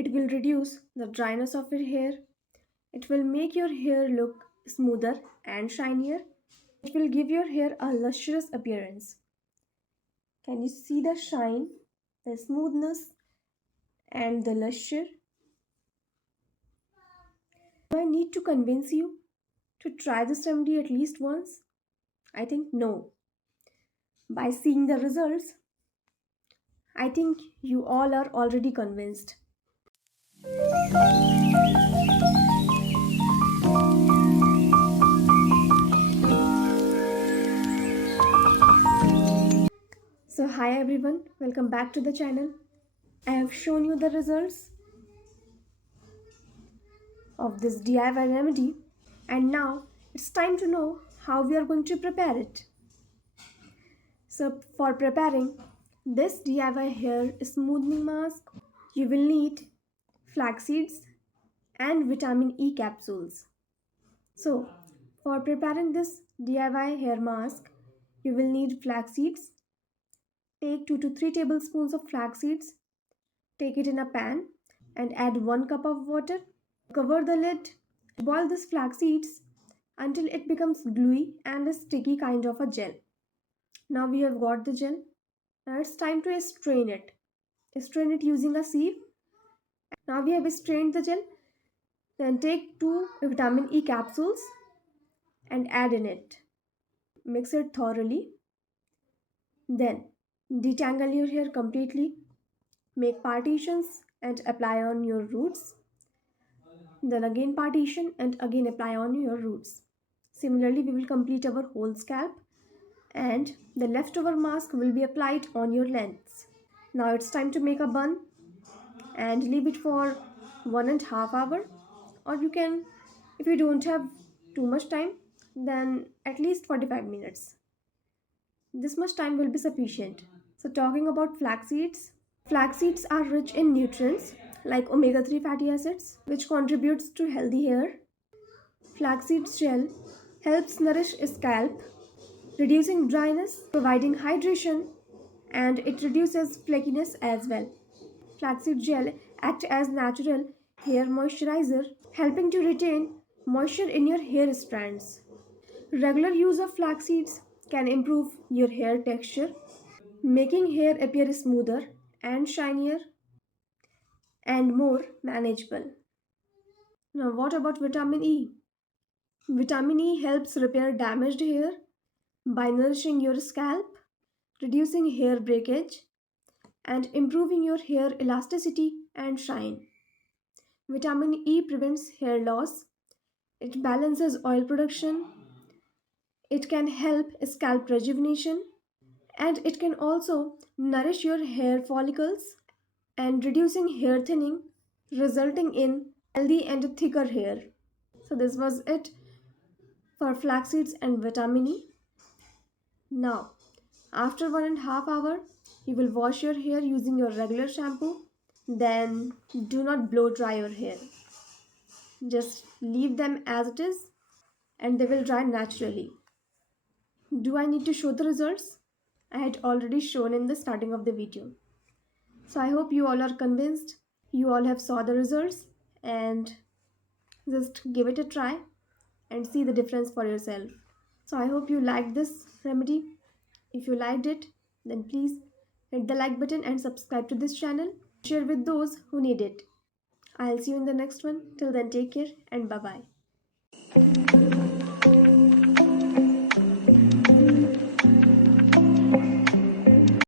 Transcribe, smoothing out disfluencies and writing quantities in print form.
It will reduce the dryness of your hair. It will make your hair look smoother and shinier. It will give your hair a lustrous appearance. Can you see the shine, the smoothness, and the luster? Do I need to convince you to try this remedy at least once? I think no. By seeing the results, I think you all are already convinced. So, hi everyone, welcome back to the channel. I have shown you the results of this DIY remedy, and now it's time to know how we are going to prepare it. So, for preparing this DIY hair smoothing mask, you will need flax seeds and vitamin E capsules. So, for preparing this DIY hair mask, you will need flax seeds. Take 2 to 3 tablespoons of flax seeds, take it in a pan and add 1 cup of water. Cover the lid. Boil this flax seeds until it becomes gluey and a sticky kind of a gel. Now we have got the gel. Now it's time to strain it. Strain it using a sieve. Now we have strained the gel. Then take 2 vitamin E capsules and add in it. Mix it thoroughly. Then detangle your hair completely. Make partitions and apply on your roots. Then again partition and again apply on your roots. Similarly, we will complete our whole scalp and the leftover mask will be applied on your lengths. Now it's time to make a bun and leave it for 1.5 hours, or you can, if you don't have too much time, then at least 45 minutes. This much time will be sufficient. So talking about flax seeds are rich in nutrients like omega-3 fatty acids, which contributes to healthy hair. Flaxseed gel helps nourish scalp, reducing dryness, providing hydration, and it reduces flakiness as well. Flaxseed gel acts as natural hair moisturizer, helping to retain moisture in your hair strands. Regular use of flax seeds can improve your hair texture, making hair appear smoother and shinier and more manageable. Now, what about vitamin E? Vitamin E helps repair damaged hair by nourishing your scalp, reducing hair breakage, and improving your hair elasticity and shine. Vitamin E prevents hair loss, it balances oil production, it can help scalp rejuvenation, and it can also nourish your hair follicles and reducing hair thinning, resulting in healthy and thicker hair. So, this was it for flax seeds and vitamin E. Now, after 1.5 hours, you will wash your hair using your regular shampoo. Then, do not blow dry your hair. Just leave them as it is and they will dry naturally. Do I need to show the results? I had already shown in the starting of the video. So I hope you all are convinced. You all have saw the results and just give it a try and see the difference for yourself. So I hope you liked this remedy. If you liked it, then please hit the like button and subscribe to this channel. Share with those who need it. I'll see you in the next one. Till then, take care and bye bye.